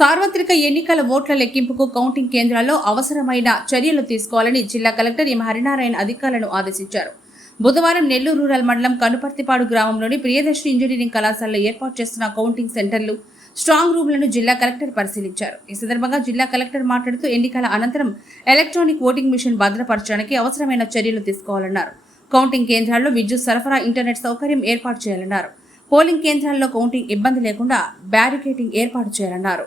సార్వత్రిక ఎన్నికల ఓట్ల లెక్కింపుకు కౌంటింగ్ కేంద్రాల్లో అవసరమైన చర్యలు తీసుకోవాలని జిల్లా కలెక్టర్ ఎం. హరినారాయణ అధికారులను ఆదేశించారు. బుధవారం నెల్లూరు రూరల్ మండలం కనుపర్తిపాడు గ్రామంలోని ప్రియదర్శిని ఇంజనీరింగ్ కళాశాలలో ఏర్పాటు చేస్తున్న కౌంటింగ్ సెంటర్లు స్ట్రాంగ్ రూమ్లను జిల్లా కలెక్టర్ పరిశీలించారు. ఈ సందర్భంగా జిల్లా కలెక్టర్ మాట్లాడుతూ ఎన్నికల అనంతరం ఎలక్ట్రానిక్ ఓటింగ్ మిషన్ భద్రపరచడానికి అవసరమైన చర్యలు తీసుకోవాలన్నారు. కౌంటింగ్ కేంద్రాల్లో విద్యుత్ సరఫరా ఇంటర్నెట్ సౌకర్యం ఏర్పాటు చేయాలన్నారు. పోలింగ్ కేంద్రాల్లో కౌంటింగ్ ఇబ్బంది లేకుండా బ్యారికేటింగ్ ఏర్పాటు చేయాలన్నారు.